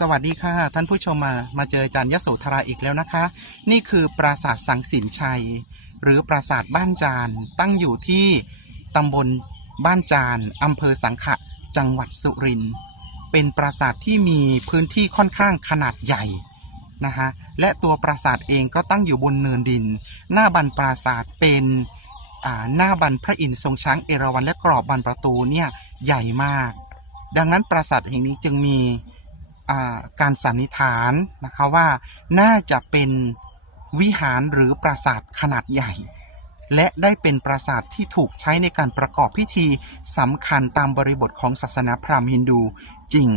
สวัสดีค่ะ ท่านผู้ชมมามาเจออาจารย์ยโสธราอีกแล้วนะคะ นี่คือปราสาทสังสินชัย หรือปราสาทบ้านจานตั้งอยู่ที่ตำบลบ้านจานอำเภอสังขะจังหวัดสุรินทร์เป็นปราสาทที่มีพื้นที่ค่อนข้างขนาดใหญ่นะคะและตัวปราสาทเองก็ตั้งอยู่บนเนินดิน หน้าบันปราสาทเป็นหน้าบันพระอินทร์ทรงช้างเอราวัณและกรอบบันประตูเนี่ยใหญ่มาก ดังนั้นปราสาทแห่งนี้จึงมี การสันนิษฐานนะคะว่าน่าจะเป็นวิหารหรือปราสาทขนาดใหญ่ และได้เป็นปราสาทที่ถูกใช้ในการประกอบพิธีสำคัญตามบริบทของศาสนาพราหมณ์ฮินดูจริง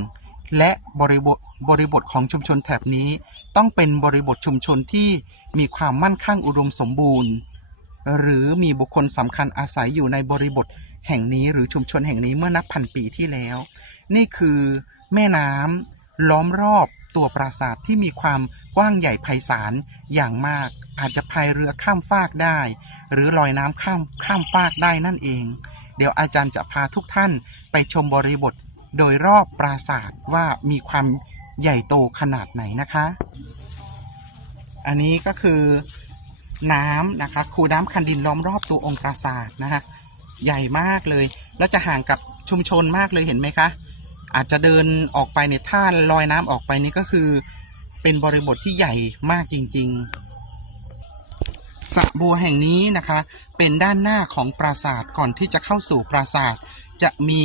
และบริบทบริบทของชุมชนแถบนี้ ต้องเป็นบริบทชุมชนที่มีความมั่นคงอุดมสมบูรณ์ หรือมีบุคคลสำคัญอาศัยอยู่ในบริบทแห่งนี้หรือชุมชนแห่งนี้เมื่อนับพันปีที่แล้ว นี่คือแม่น้ำ ล้อมรอบตัวปราสาทที่มีความกว้างใหญ่ไพศาลอย่างมาก อาจจะพายเรือข้ามฟากได้ หรือลอยน้ำข้ามข้ามฟากได้นั่นเอง เดี๋ยวอาจารย์จะพาทุกท่านไปชมบริบทโดยรอบปราสาทว่ามีความใหญ่โตขนาดไหนนะคะ อันนี้ก็คือน้ำนะคะคูน้ำคันดินล้อมรอบตัวองค์ปราสาทนะฮะใหญ่มากเลย แล้วจะห่างกับชุมชนมากเลยเห็นไหมคะ อาจจะเดินออกไปในท่าลอยน้ำออกไปนี่ก็คือ เป็นบริบทที่ใหญ่มากจริง ๆสระบัวแห่งนี้นะคะ เป็นด้านหน้าของปราสาทก่อนที่จะเข้าสู่ปราสาท จะมี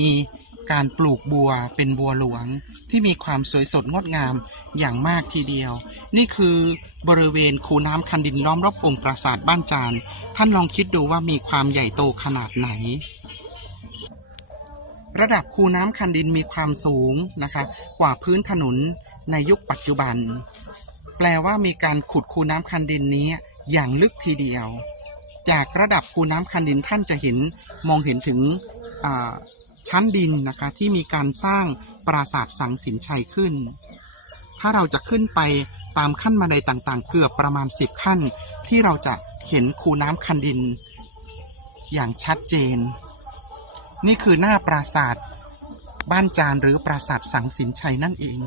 การปลูกบัวเป็นบัวหลวงที่มีความสวยสดงดงามอย่างมากทีเดียว นี่คือบริเวณคูน้ำคันดินล้อมรอบองค์ปราสาทบ้านจาน ท่านลองคิดดูว่ามีความใหญ่โตขนาดไหน ระดับคูน้ำคันดินมีความสูงนะคะกว่าพื้นถนนในยุคปัจจุบัน แปลว่ามีการขุดคูน้ำคันดินนี้อย่างลึกทีเดียว จากระดับคูน้ำคันดินท่านจะเห็นมองเห็นถึงชั้นดินนะคะที่มีการสร้างปราสาทสังสินชัยขึ้น ถ้าเราจะขึ้นไปตามขั้นบันไดต่างๆ เกือบประมาณ 10 ขั้น ที่เราจะเห็นคูน้ำคันดิน อย่างชัดเจน นี่คือหน้าปราสาทบ้านจานหรือปราสาทสังสินชัยนั่นเอง